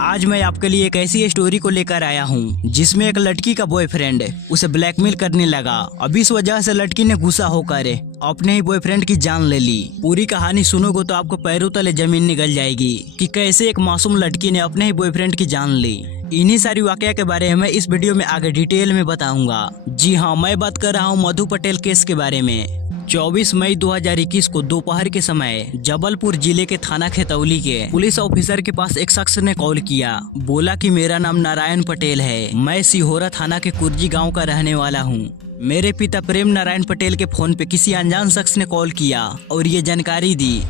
आज मैं आपके लिए एक ऐसी स्टोरी को लेकर आया हूँ जिसमें एक लड़की का बॉयफ्रेंड उसे ब्लैकमेल करने लगा। अब इस वजह से लड़की ने गुस्सा होकर अपने ही बॉयफ्रेंड की जान ले ली। पूरी कहानी सुनोगे तो आपको पैरों तले जमीन निकल जाएगी कि कैसे एक मासूम लड़की ने अपने ही बॉयफ्रेंड की जान ली। इन्हीं सारी वाकया के बारे में इस वीडियो में आगे डिटेल में बताऊंगा। जी हाँ, मैं बात कर रहा हूँ मधु पटेल केस के बारे में। 24 मई 2021 को दोपहर के समय जबलपुर जिले के थाना खेतौली के पुलिस ऑफिसर के पास एक शख्स ने कॉल किया। बोला कि मेरा नाम नारायण पटेल है, मैं सिहोरा थाना के कुर्जी गांव का रहने वाला हूं। मेरे पिता प्रेम नारायण पटेल के फोन पे किसी अनजान शख्स ने कॉल किया और ये जानकारी दी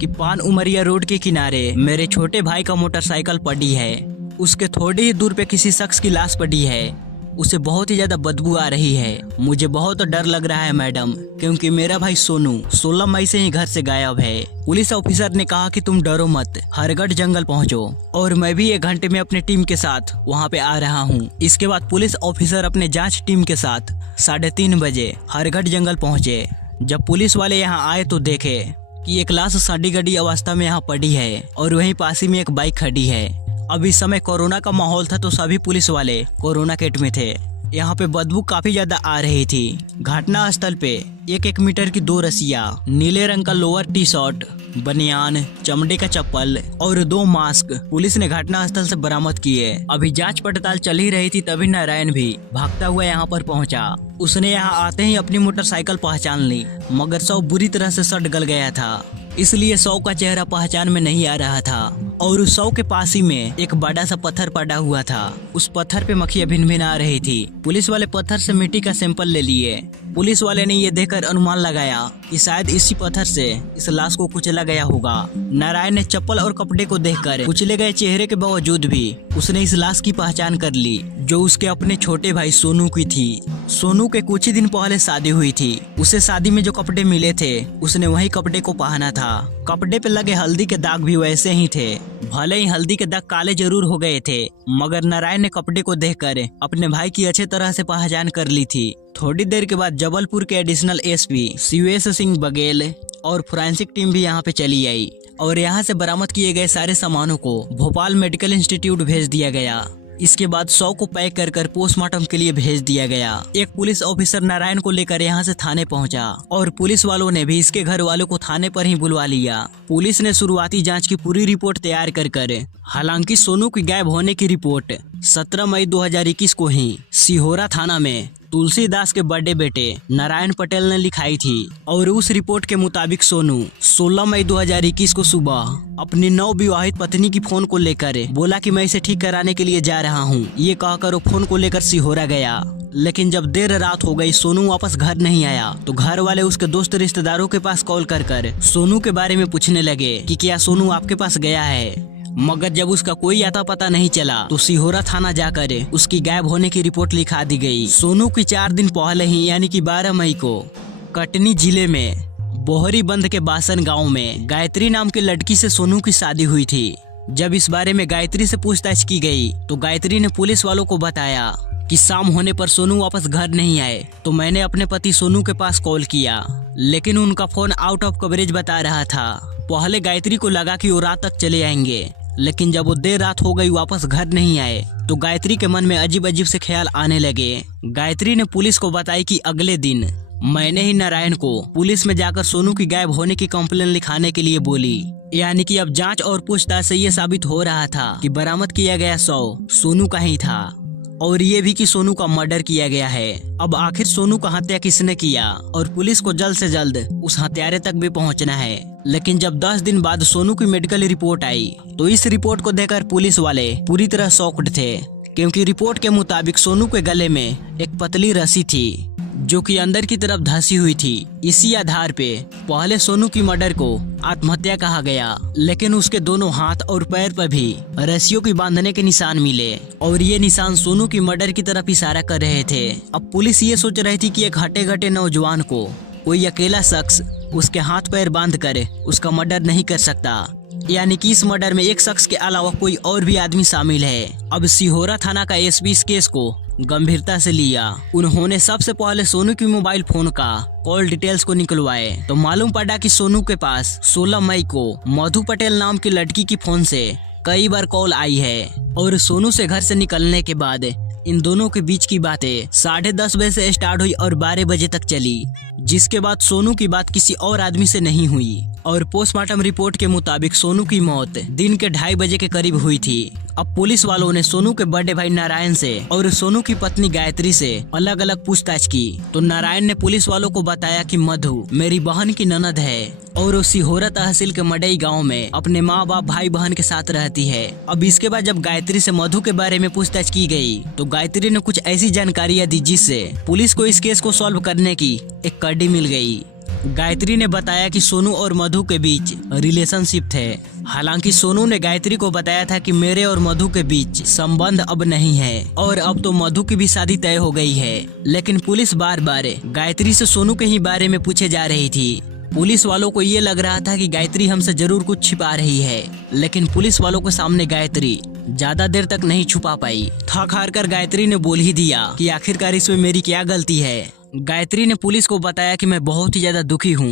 कि पान उमरिया रोड के किनारे मेरे छोटे भाई का मोटरसाइकिल पड़ी है। उसके थोड़ी ही दूर पे किसी शख्स की लाश पड़ी है, उसे बहुत ही ज्यादा बदबू आ रही है। मुझे बहुत डर लग रहा है मैडम, क्योंकि मेरा भाई सोनू 16 मई से ही घर से गायब है। पुलिस ऑफिसर ने कहा कि तुम डरो मत, हरगढ़ जंगल पहुंचो और मैं भी 1 घंटे में अपने टीम के साथ वहां पे आ रहा हूं। इसके बाद पुलिस ऑफिसर अपने जांच टीम के साथ 3:30 बजे हरगढ़ जंगल पहुंचे। जब पुलिस वाले यहाँ आए तो देखे कि एक लाश सड़ी गड़ी अवस्था में यहाँ पड़ी है और वहीं पास ही में एक बाइक खड़ी है। अब इस समय कोरोना का माहौल था तो सभी पुलिस वाले कोरोना किट में थे। यहाँ पे बदबू काफी ज्यादा आ रही थी। घटना स्थल पे 1 मीटर की 2 रस्सियां, नीले रंग का लोअर टी शर्ट, बनियान, चमड़े का चप्पल और 2 मास्क पुलिस ने घटना स्थल से बरामद किए। अभी जांच पड़ताल चल ही रही थी, तभी नारायण भी भागता हुआ यहाँ पर पहुँचा। उसने यहाँ आते ही अपनी मोटरसाइकिल पहचान ली, मगर शव बुरी तरह से सड़ गल गया था, इसलिए शव का चेहरा पहचान में नहीं आ रहा था। और उस शव के पास ही में एक बड़ा सा पत्थर पड़ा हुआ था। उस पत्थर पे मक्खियां भिन-भिन आ रही थी। पुलिस वाले पत्थर से मिट्टी का सैंपल ले लिए। पुलिस वाले ने ये देखकर अनुमान लगाया कि शायद इसी पत्थर से इस लाश को कुचला गया होगा। नारायण ने चप्पल और कपड़े को देखकर कुचले गए चेहरे के बावजूद भी उसने इस लाश की पहचान कर ली, जो उसके अपने छोटे भाई सोनू की थी। सोनू के कुछ ही दिन पहले शादी हुई थी। उसे शादी में जो कपड़े मिले थे उसने वही कपड़े को पहना था। कपड़े पे लगे हल्दी के दाग भी वैसे ही थे। भले ही हल्दी के दाग काले जरूर हो गए थे, मगर नारायण ने कपड़े को देखकर अपने भाई की अच्छे तरह से पहचान कर ली थी। थोड़ी देर के बाद जबलपुर के एडिशनल एसपी शिवेश सिंह बघेल और फोरेंसिक टीम भी यहाँ पे चली आई और यहाँ से बरामद किए गए सारे सामानों को भोपाल मेडिकल इंस्टीट्यूट भेज दिया गया। इसके बाद शव को पैक कर पोस्टमार्टम के लिए भेज दिया गया। एक पुलिस ऑफिसर नारायण को लेकर यहाँ से थाने पहुँचा और पुलिस वालों ने भी इसके घर वालों को थाने पर ही बुलवा लिया। पुलिस ने शुरुआती जांच की पूरी रिपोर्ट तैयार कर हालांकि सोनू की गायब होने की रिपोर्ट 17 मई 2021 को ही सिहोरा थाना में तुलसीदास के बड़े बेटे नारायण पटेल ने लिखाई थी और उस रिपोर्ट के मुताबिक सोनू 16 मई 2021 को सुबह अपनी नवविवाहित पत्नी की फोन को लेकर बोला कि मैं इसे ठीक कराने के लिए जा रहा हूं। ये कहकर वो फोन को लेकर सिहोरा गया, लेकिन जब देर रात हो गई सोनू वापस घर नहीं आया तो घर वाले उसके दोस्त रिश्तेदारों के पास कॉल कर सोनू के बारे में पूछने लगे कि क्या सोनू आपके पास गया है। मगर जब उसका कोई आता पता नहीं चला तो सिहोरा थाना जाकर उसकी गायब होने की रिपोर्ट लिखा दी गई। सोनू की 4 दिन पहले ही यानी कि 12 मई को कटनी जिले में बोहरी बंद के बासन गांव में गायत्री नाम की लड़की से सोनू की शादी हुई थी। जब इस बारे में गायत्री से पूछताछ की गई तो गायत्री ने पुलिस वालों को बताया कि शाम होने पर सोनू वापस घर नहीं आए तो मैंने अपने पति सोनू के पास कॉल किया, लेकिन उनका फोन आउट ऑफ कवरेज बता रहा था। पहले गायत्री को लगा कि वो रात तक चले आएंगे, लेकिन जब वो देर रात हो गई वापस घर नहीं आए तो गायत्री के मन में अजीब अजीब से ख्याल आने लगे। गायत्री ने पुलिस को बताई कि अगले दिन मैंने ही नारायण को पुलिस में जाकर सोनू की गायब होने की कंप्लेन लिखाने के लिए बोली। यानी कि अब जांच और पूछताछ से ये साबित हो रहा था कि बरामद किया गया शव सोनू का ही था और ये भी कि सोनू का मर्डर किया गया है। अब आखिर सोनू का हत्या किसने किया और पुलिस को जल्द से जल्द उस हत्यारे तक भी पहुंचना है। लेकिन जब 10 दिन बाद सोनू की मेडिकल रिपोर्ट आई तो इस रिपोर्ट को देखकर पुलिस वाले पूरी तरह शॉक्ड थे, क्योंकि रिपोर्ट के मुताबिक सोनू के गले में एक पतली रस्सी थी जो कि अंदर की तरफ धंसी हुई थी। इसी आधार पे पहले सोनू की मर्डर को आत्महत्या कहा गया, लेकिन उसके दोनों हाथ और पैर पर भी रस्सियों की बांधने के निशान मिले और ये निशान सोनू की मर्डर की तरफ इशारा कर रहे थे। अब पुलिस ये सोच रही थी कि एक हटे-घटे नौजवान को कोई अकेला शख्स उसके हाथ पैर बांध कर उसका मर्डर नहीं कर सकता, यानी कि इस मर्डर में एक शख्स के अलावा कोई और भी आदमी शामिल है। अब सिहोरा थाना का एसपी इस केस को गंभीरता से लिया। उन्होंने सबसे पहले सोनू की मोबाइल फोन का कॉल डिटेल्स को निकलवाए तो मालूम पड़ा कि सोनू के पास 16 मई को मधु पटेल नाम की लड़की की फोन से कई बार कॉल आई है। और सोनू से घर से निकलने के बाद इन दोनों के बीच की बातें 10:30 बजे से स्टार्ट हुई और 12 बजे तक चली, जिसके बाद सोनू की बात किसी और आदमी से नहीं हुई और पोस्टमार्टम रिपोर्ट के मुताबिक सोनू की मौत दिन के 2:30 बजे के करीब हुई थी। अब पुलिस वालों ने सोनू के बड़े भाई नारायण से और सोनू की पत्नी गायत्री से अलग अलग पूछताछ की तो नारायण ने पुलिस वालों को बताया कि मधु मेरी बहन की ननद है और वो सिहोरा तहसील के मडई गांव में अपने माँ बाप भाई बहन के साथ रहती है। अब इसके बाद जब गायत्री से मधु के बारे में पूछताछ की गई तो गायत्री ने कुछ ऐसी जानकारियां दी जिससे पुलिस को इस केस को सॉल्व करने की एक कड़ी मिल गई। गायत्री ने बताया कि सोनू और मधु के बीच रिलेशनशिप थे। हालांकि सोनू ने गायत्री को बताया था कि मेरे और मधु के बीच संबंध अब नहीं है और अब तो मधु की भी शादी तय हो गई है। लेकिन पुलिस बार बार गायत्री से सोनू के ही बारे में पूछे जा रही थी। पुलिस वालों को ये लग रहा था कि गायत्री हमसे जरूर कुछ छिपा रही है, लेकिन पुलिस वालों के सामने गायत्री ज्यादा देर तक नहीं छुपा पाई। थक हार कर गायत्री ने बोल ही दिया कि आखिरकार इसमें मेरी क्या गलती है। गायत्री ने पुलिस को बताया कि मैं बहुत ही ज्यादा दुखी हूँ।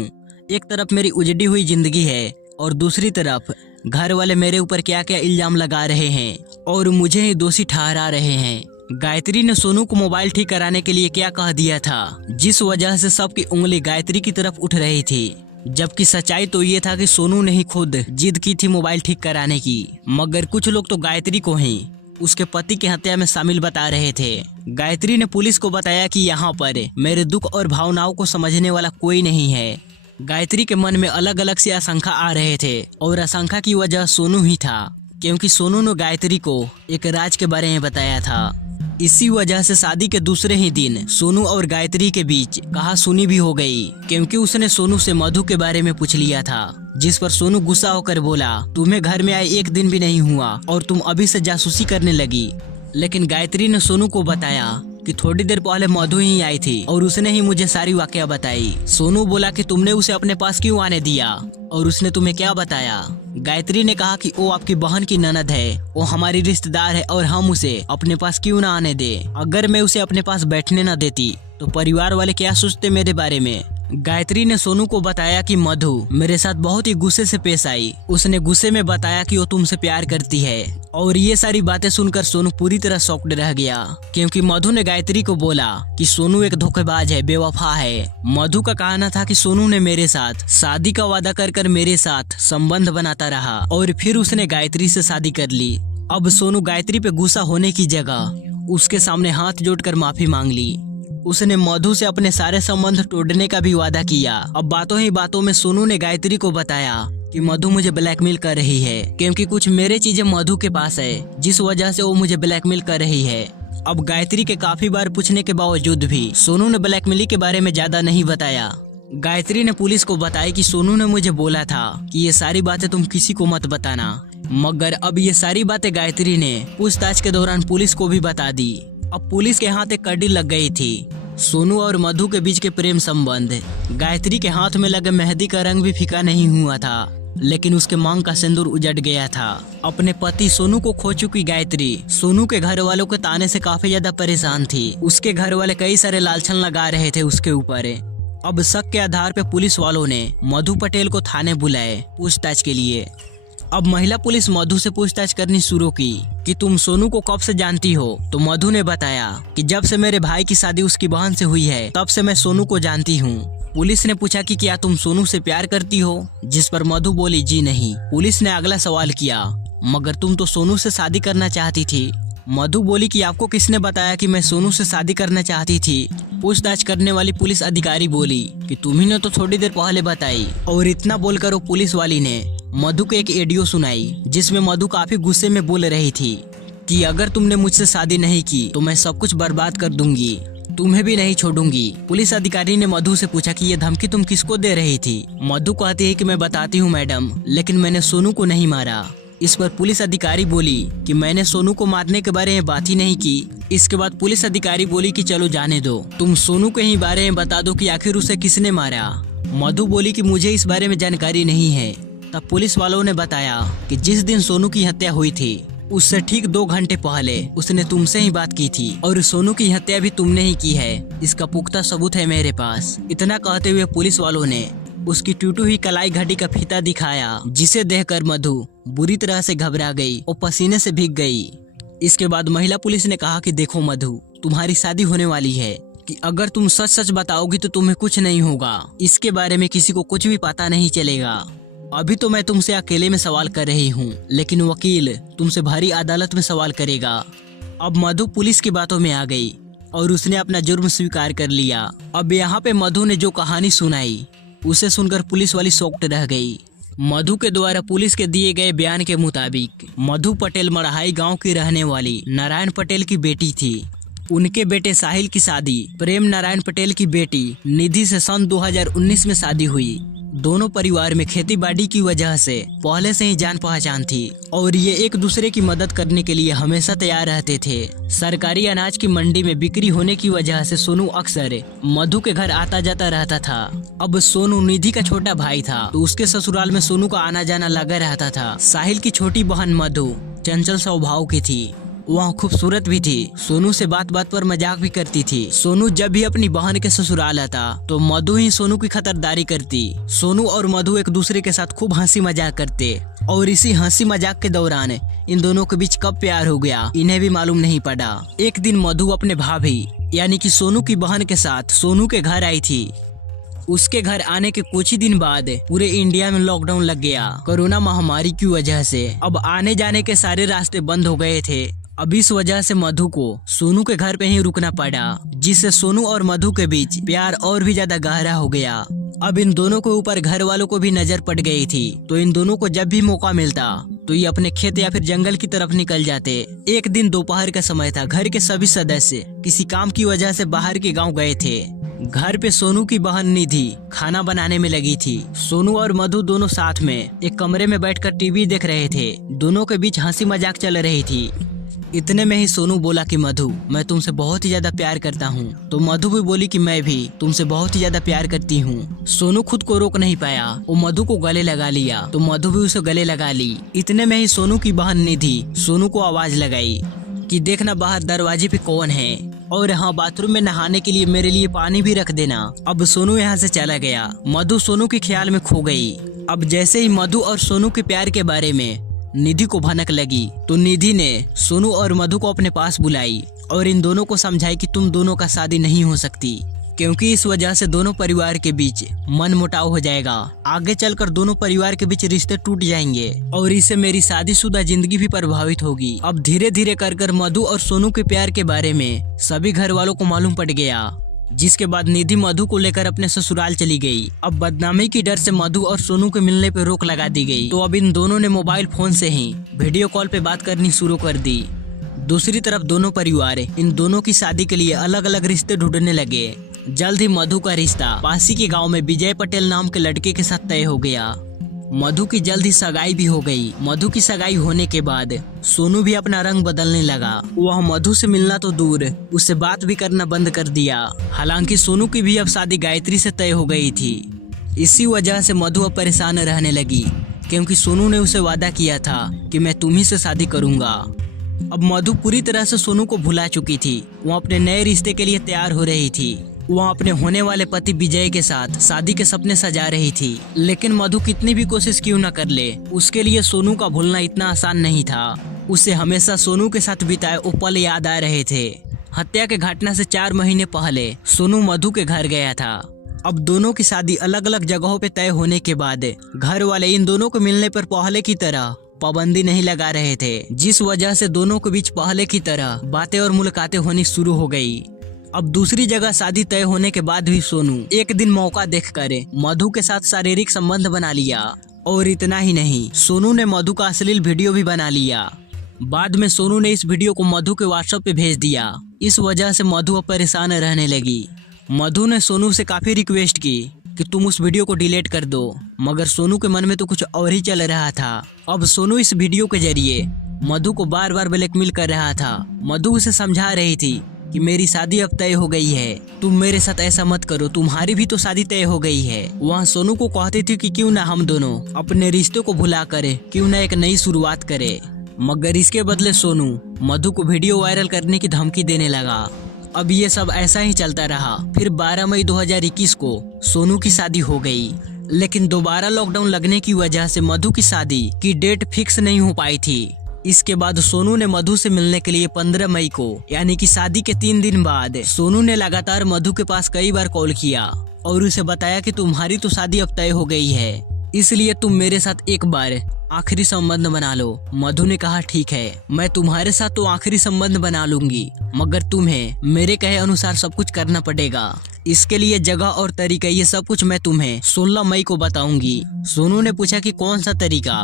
एक तरफ मेरी उजड़ी हुई जिंदगी है और दूसरी तरफ घर वाले मेरे ऊपर क्या क्या इल्जाम लगा रहे हैं और मुझे ही दोषी ठहरा रहे हैं। गायत्री ने सोनू को मोबाइल ठीक कराने के लिए क्या कह दिया था, जिस वजह से सबकी उंगली गायत्री की तरफ उठ रही थी, जबकि सच्चाई तो ये था कि सोनू ने ही खुद जिद की थी मोबाइल ठीक कराने की। मगर कुछ लोग तो गायत्री को ही उसके पति की हत्या में शामिल बता रहे थे। गायत्री ने पुलिस को बताया कि यहाँ पर मेरे दुख और भावनाओं को समझने वाला कोई नहीं है। गायत्री के मन में अलग अलग से आशंका आ रहे थे और आशंका की वजह सोनू ही था, क्योंकि सोनू ने गायत्री को एक राज के बारे में बताया था। इसी वजह से शादी के दूसरे ही दिन सोनू और गायत्री के बीच कहासुनी भी हो गई, क्योंकि उसने सोनू से मधु के बारे में पूछ लिया था, जिस पर सोनू गुस्सा होकर बोला तुम्हें घर में आए 1 दिन भी नहीं हुआ और तुम अभी से जासूसी करने लगी। लेकिन गायत्री ने सोनू को बताया कि थोड़ी देर पहले मधु ही आई थी और उसने ही मुझे सारी वाकया बताई। सोनू बोला कि तुमने उसे अपने पास क्यों आने दिया और उसने तुम्हें क्या बताया। गायत्री ने कहा कि वो आपकी बहन की ननद है, वो हमारी रिश्तेदार है और हम उसे अपने पास क्यों ना आने दे। अगर मैं उसे अपने पास बैठने न देती तो परिवार वाले क्या सोचते मेरे बारे में। गायत्री ने सोनू को बताया कि मधु मेरे साथ बहुत ही गुस्से से पेश आई। उसने गुस्से में बताया कि वो तुमसे प्यार करती है और ये सारी बातें सुनकर सोनू पूरी तरह शॉक्ड रह गया, क्योंकि मधु ने गायत्री को बोला कि सोनू एक धोखेबाज है, बेवफा है। मधु का कहना था कि सोनू ने मेरे साथ शादी का वादा कर मेरे साथ संबंध बनाता रहा और फिर उसने गायत्री से शादी कर ली। अब सोनू गायत्री पे गुस्सा होने की जगह उसके सामने हाथ जोड़कर माफी मांग ली। उसने मधु से अपने सारे संबंध तोड़ने का भी वादा किया। अब बातों ही बातों में सोनू ने गायत्री को बताया कि मधु मुझे ब्लैकमेल कर रही है, क्योंकि कुछ मेरे चीजें मधु के पास है, जिस वजह से वो मुझे ब्लैकमेल कर रही है। अब गायत्री के काफी बार पूछने के बावजूद भी सोनू ने ब्लैकमेलिंग के बारे में ज्यादा नहीं बताया। गायत्री ने पुलिस को बताया कि सोनू ने मुझे बोला था कि ये सारी बातें तुम किसी को मत बताना। मगर अब ये सारी बातें गायत्री ने पूछताछ के दौरान पुलिस को भी बता दी। अब पुलिस के हाथ एक कड़ी लग गई थी। सोनू और मधु के बीच के प्रेम संबंध, गायत्री के हाथ में लगे मेहंदी का रंग भी फीका नहीं हुआ था, लेकिन उसके मांग का सिंदूर उजड़ गया था। अपने पति सोनू को खो चुकी गायत्री सोनू के घर वालों के ताने से काफी ज्यादा परेशान थी। उसके घर वाले कई सारे लालछन लगा रहे थे उसके ऊपर। अब शक के आधार पर पुलिस वालों ने मधु पटेल को थाने बुलाए पूछताछ के लिए। अब महिला पुलिस मधु से पूछताछ करनी शुरू की कि तुम सोनू को कब से जानती हो। तो मधु ने बताया कि जब से मेरे भाई की शादी उसकी बहन से हुई है तब से मैं सोनू को जानती हूँ। पुलिस ने पूछा कि क्या तुम सोनू से प्यार करती हो, जिस पर मधु बोली जी नहीं। पुलिस ने अगला सवाल किया मगर तुम तो सोनू से शादी करना चाहती थी। मधु बोली कि आपको किसने बताया कि मैं सोनू से शादी करना चाहती थी। पूछताछ करने वाली पुलिस अधिकारी बोली कि तुम्ही ने तो थोड़ी देर पहले बताई। और इतना बोलकर वो पुलिस वाली ने मधु को एक ऑडियो सुनाई, जिसमें मधु काफी गुस्से में बोल रही थी कि अगर तुमने मुझसे शादी नहीं की तो मैं सब कुछ बर्बाद कर दूंगी, तुम्हें भी नहीं छोड़ूंगी। पुलिस अधिकारी ने मधु से पूछा कि ये धमकी तुम किसको दे रही थी। मधु कहती है कि मैं बताती हूँ मैडम, लेकिन मैंने सोनू को नहीं मारा। इस पर पुलिस अधिकारी बोली कि मैंने सोनू को मारने के बारे में बात ही नहीं की। इसके बाद पुलिस अधिकारी बोली कि चलो जाने दो, तुम सोनू के ही बारे में बता दो कि आखिर उसे किसने मारा। मधु बोली कि मुझे इस बारे में जानकारी नहीं है। तब पुलिस वालों ने बताया कि जिस दिन सोनू की हत्या हुई थी उससे ठीक 2 घंटे पहले उसने तुमसे ही बात की थी और सोनू की हत्या भी तुमने ही की है। इसका पुख्ता सबूत है मेरे पास। इतना कहते हुए पुलिस वालों ने उसकी टूटी हुई कलाई घड़ी का फीता दिखाया, जिसे देखकर मधु बुरी तरह से घबरा गई और पसीने से भीग गई। इसके बाद महिला पुलिस ने कहा कि देखो मधु, तुम्हारी शादी होने वाली है, कि अगर तुम सच सच बताओगी तो तुम्हें कुछ नहीं होगा, इसके बारे में किसी को कुछ भी पता नहीं चलेगा। अभी तो मैं तुमसे अकेले में सवाल कर रही हूँ, लेकिन वकील तुमसे भारी अदालत में सवाल करेगा। अब मधु पुलिस की बातों में आ गई और उसने अपना जुर्म स्वीकार कर लिया। अब यहाँ पे मधु ने जो कहानी सुनाई उसे सुनकर पुलिस वाली शॉक्ड रह गई। मधु के द्वारा पुलिस के दिए गए बयान के मुताबिक मधु पटेल मड़हाई गांव की रहने वाली नारायण पटेल की बेटी थी। उनके बेटे साहिल की शादी प्रेम नारायण पटेल की बेटी निधि से सन 2019 में शादी हुई। दोनों परिवार में खेती बाड़ी की वजह से पहले से ही जान पहचान थी और ये एक दूसरे की मदद करने के लिए हमेशा तैयार रहते थे। सरकारी अनाज की मंडी में बिक्री होने की वजह से सोनू अक्सर मधु के घर आता जाता रहता था। अब सोनू निधि का छोटा भाई था तो उसके ससुराल में सोनू का आना जाना लगा रहता था। साहिल की छोटी बहन मधु चंचल स्वभाव की थी, वह खूबसूरत भी थी। सोनू से बात बात पर मजाक भी करती थी। सोनू जब भी अपनी बहन के ससुराल आता तो मधु ही सोनू की खतरदारी करती। सोनू और मधु एक दूसरे के साथ खूब हंसी मजाक करते और इसी हंसी मजाक के दौरान इन दोनों के बीच कब प्यार हो गया इन्हें भी मालूम नहीं पड़ा। एक दिन मधु अपने भाभी यानी कि सोनू की बहन के साथ सोनू के घर आई थी। उसके घर आने के कुछ ही दिन बाद पूरे इंडिया में लॉकडाउन लग गया कोरोना महामारी की वजह से। अब आने जाने के सारे रास्ते बंद हो गए थे। अब इस वजह से मधु को सोनू के घर पे ही रुकना पड़ा, जिससे सोनू और मधु के बीच प्यार और भी ज्यादा गहरा हो गया। अब इन दोनों के ऊपर घर वालों को भी नजर पड़ गई थी, तो इन दोनों को जब भी मौका मिलता तो ये अपने खेत या फिर जंगल की तरफ निकल जाते। एक दिन दोपहर का समय था। घर के सभी सदस्य किसी काम की वजह से बाहर के गाँव गए थे। घर पे सोनू की बहन निधि खाना बनाने में लगी थी। सोनू और मधु दोनों साथ में एक कमरे में बैठकर टीवी देख रहे थे। दोनों के बीच हंसी मजाक चल रही थी। इतने में ही सोनू बोला कि मधु, मैं तुमसे बहुत ही ज्यादा प्यार करता हूँ। तो मधु भी बोली कि मैं भी तुमसे बहुत ही ज्यादा प्यार करती हूँ। सोनू खुद को रोक नहीं पाया, वो मधु को गले लगा लिया तो मधु भी उसे गले लगा ली। इतने में ही सोनू की बहन निधि सोनू को आवाज लगाई कि देखना बाहर दरवाजे पे कौन है, और हाँ बाथरूम में नहाने के लिए मेरे लिए पानी भी रख देना। अब सोनू यहाँ से चला गया। मधु सोनू के ख्याल में खो गई। अब जैसे ही मधु और सोनू के प्यार के बारे में निधि को भनक लगी तो निधि ने सोनू और मधु को अपने पास बुलाई और इन दोनों को समझाई कि तुम दोनों का शादी नहीं हो सकती, क्योंकि इस वजह से दोनों परिवार के बीच मन मुटाव हो जाएगा। आगे चलकर दोनों परिवार के बीच रिश्ते टूट जाएंगे और इससे मेरी शादीशुदा जिंदगी भी प्रभावित होगी। अब धीरे धीरे कर मधु और सोनू के प्यार के बारे में सभी घर वालों को मालूम पड़ गया, जिसके बाद निधि मधु को लेकर अपने ससुराल चली गई। अब बदनामी की डर से मधु और सोनू के मिलने पर रोक लगा दी गई। तो अब इन दोनों ने मोबाइल फोन से ही वीडियो कॉल पे बात करनी शुरू कर दी। दूसरी तरफ दोनों परिवार इन दोनों की शादी के लिए अलग अलग रिश्ते ढूंढने लगे। जल्द ही मधु का रिश्ता पासी के गाँव में विजय पटेल नाम के लड़के के साथ तय हो गया। मधु की जल्द ही सगाई भी हो गई। मधु की सगाई होने के बाद सोनू भी अपना रंग बदलने लगा। वह मधु से मिलना तो दूर, उससे बात भी करना बंद कर दिया। हालांकि सोनू की भी अब शादी गायत्री से तय हो गई थी। इसी वजह से मधु अब परेशान रहने लगी, क्योंकि सोनू ने उसे वादा किया था कि मैं तुम्ही से शादी करूंगा। अब मधु पूरी तरह से सोनू को भुला चुकी थी। वो अपने नए रिश्ते के लिए तैयार हो रही थी। वह अपने होने वाले पति विजय के साथ शादी के सपने सजा रही थी। लेकिन मधु कितनी भी कोशिश क्यों न कर ले, उसके लिए सोनू का भूलना इतना आसान नहीं था। उसे हमेशा सोनू के साथ बिताए वो पल याद आ रहे थे। हत्या के घटना से 4 महीने पहले सोनू मधु के घर गया था। अब दोनों की शादी अलग अलग जगहों पे तय होने के बाद घर वाले इन दोनों को मिलने पर पहले की तरह पाबंदी नहीं लगा रहे थे, जिस वजह से दोनों के बीच पहले की तरह बातें और मुलाकातें होनी शुरू हो गई। अब दूसरी जगह शादी तय होने के बाद भी सोनू एक दिन मौका देखकर मधु के साथ शारीरिक संबंध बना लिया। और इतना ही नहीं, सोनू ने मधु का अश्लील वीडियो भी बना लिया। बाद में सोनू ने इस वीडियो को मधु के व्हाट्सएप पे भेज दिया। इस वजह से मधु अब परेशान रहने लगी। मधु ने सोनू से काफी रिक्वेस्ट की कि तुम उस वीडियो को डिलीट कर दो, मगर सोनू के मन में तो कुछ और ही चल रहा था। अब सोनू इस वीडियो के जरिए मधु को बार बार ब्लैकमेल कर रहा था। मधु उसे समझा रही थी कि मेरी शादी अब तय हो गई है, तुम मेरे साथ ऐसा मत करो, तुम्हारी भी तो शादी तय हो गई है। वहाँ सोनू को कहती थी कि क्यों ना हम दोनों अपने रिश्ते को भुला करे, क्यों ना एक नई शुरुआत करे। मगर इसके बदले सोनू मधु को वीडियो वायरल करने की धमकी देने लगा। अब ये सब ऐसा ही चलता रहा। फिर 12 मई 2021 को सोनू की शादी हो गई, लेकिन दोबारा लॉकडाउन लगने की वजह से मधु की शादी की डेट फिक्स नहीं हो पाई थी। इसके बाद सोनू ने मधु से मिलने के लिए 15 मई को यानी कि शादी के 3 दिन बाद सोनू ने लगातार मधु के पास कई बार कॉल किया और उसे बताया कि तुम्हारी तो शादी अब तय हो गई है, इसलिए तुम मेरे साथ एक बार आखिरी संबंध बना लो। मधु ने कहा ठीक है, मैं तुम्हारे साथ तो आखिरी संबंध बना लूंगी, मगर तुम्हें मेरे कहे अनुसार सब कुछ करना पड़ेगा। इसके लिए जगह और तरीका ये सब कुछ मैं तुम्हें 16 मई को बताऊंगी। सोनू ने पूछा कि कौन सा तरीका।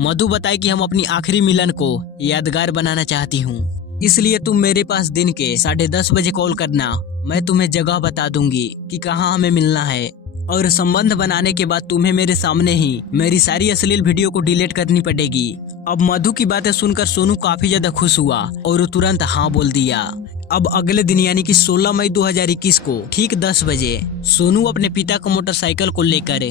मधु बताए कि हम अपनी आखिरी मिलन को यादगार बनाना चाहती हूँ, इसलिए तुम मेरे पास दिन के 10:30 बजे कॉल करना। मैं तुम्हें जगह बता दूंगी कि कहाँ हमें मिलना है, और संबंध बनाने के बाद तुम्हें मेरे सामने ही मेरी सारी अश्लील वीडियो को डिलीट करनी पड़ेगी। अब मधु की बातें सुनकर सोनू काफी ज्यादा खुश हुआ और तुरंत हाँ बोल दिया। अब अगले दिन यानी कि 16 मई 2021 को ठीक 10 बजे सोनू अपने पिता का मोटरसाइकिल को लेकर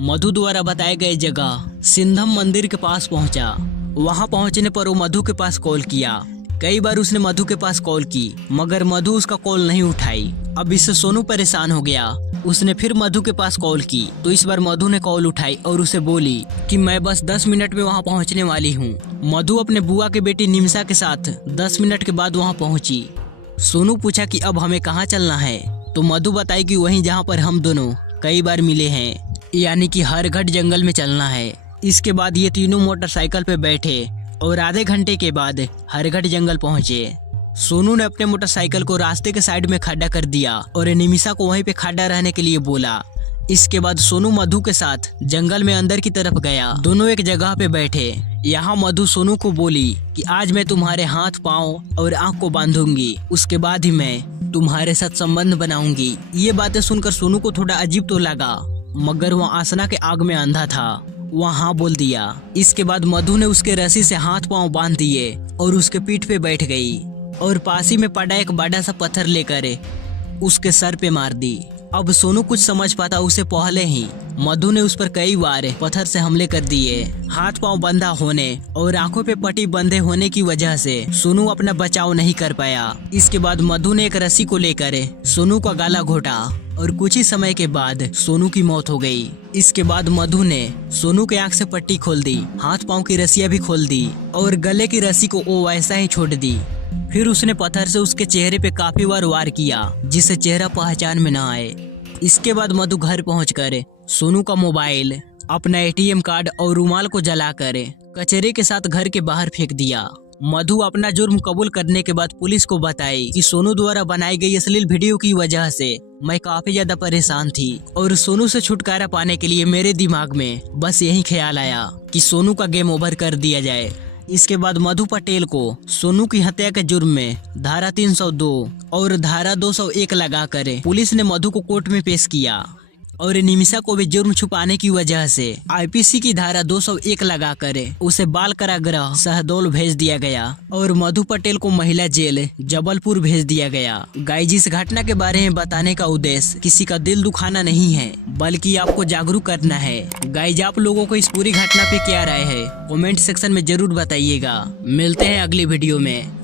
मधु द्वारा बताए गए जगह सिंधम मंदिर के पास पहुंचा। वहां पहुंचने पर वो मधु के पास कॉल किया। कई बार उसने मधु के पास कॉल की, मगर मधु उसका कॉल नहीं उठाई। अब इससे सोनू परेशान हो गया। उसने फिर मधु के पास कॉल की तो इस बार मधु ने कॉल उठाई और उसे बोली कि मैं बस 10 मिनट में वहां पहुंचने वाली हूं। मधु अपने बुआ के बेटी निमिषा के साथ 10 मिनट के बाद वहां पहुंची। सोनू पूछा कि अब हमें कहां चलना है, तो मधु बताई कि वहीं जहां पर हम दोनों कई बार मिले हैं, यानी कि हरघट जंगल में चलना है। इसके बाद ये तीनों मोटरसाइकिल पे बैठे और आधे घंटे के बाद हरघट जंगल पहुंचे। सोनू ने अपने मोटरसाइकिल को रास्ते के साइड में खड़ा कर दिया और निमिषा को वहीं पे खड़ा रहने के लिए बोला। इसके बाद सोनू मधु के साथ जंगल में अंदर की तरफ गया। दोनों एक जगह पे बैठे। यहाँ मधु सोनू को बोली कि आज मैं तुम्हारे हाथ पाँव और आंख को बांधूंगी, उसके बाद ही मैं तुम्हारे साथ संबंध बनाऊंगी। ये बातें सुनकर सोनू को थोड़ा अजीब तो लगा, मगर वह आसना के आग में अंधा था। वह हाँ बोल दिया। इसके बाद मधु ने उसके रस्सी से हाथ पांव बांध दिए और उसके पीठ पे बैठ गई और पास ही में पड़ा एक बड़ा सा पत्थर लेकर उसके सर पे मार दी। अब सोनू कुछ समझ पाता उसे पहले ही मधु ने उस पर कई बार पत्थर से हमले कर दिए। हाथ पांव बंधा होने और आंखों पे पट्टी बंधे होने की वजह से सोनू अपना बचाव नहीं कर पाया। इसके बाद मधु ने एक रस्सी को लेकर सोनू का गला घोटा और कुछ ही समय के बाद सोनू की मौत हो गई। इसके बाद मधु ने सोनू के आंख से पट्टी खोल दी, हाथ पांव की रस्सियां भी खोल दी और गले की रस्सी को वो वैसा ही छोड़ दी। फिर उसने पत्थर से उसके चेहरे पे काफी बार वार किया, जिससे चेहरा पहचान में न आए। इसके बाद मधु घर पहुंचकर सोनू का मोबाइल, अपना ATM कार्ड और रुमाल को जलाकर कचरे के साथ घर के बाहर फेंक दिया। मधु अपना जुर्म कबूल करने के बाद पुलिस को बताई कि सोनू द्वारा बनाई गई अश्लील वीडियो की वजह से मैं काफी ज्यादा परेशान थी और सोनू से छुटकारा पाने के लिए मेरे दिमाग में बस यही ख्याल आया कि सोनू का गेम ओवर कर दिया जाए। इसके बाद मधु पटेल को सोनू की हत्या के जुर्म में धारा 302 और धारा 201 लगाकर पुलिस ने मधु को कोर्ट में पेश किया और निमिषा को भी जुर्म छुपाने की वजह से IPC की धारा 201 लगाकर उसे बाल कारागृह शहडोल भेज दिया गया और मधु पटेल को महिला जेल जबलपुर भेज दिया गया। गाइस, इस घटना के बारे में बताने का उद्देश्य किसी का दिल दुखाना नहीं है, बल्कि आपको जागरूक करना है। गाइस, आप लोगों को इस पूरी घटना पे क्या राय है, कमेंट सेक्शन में जरूर बताइएगा। मिलते हैं अगली वीडियो में।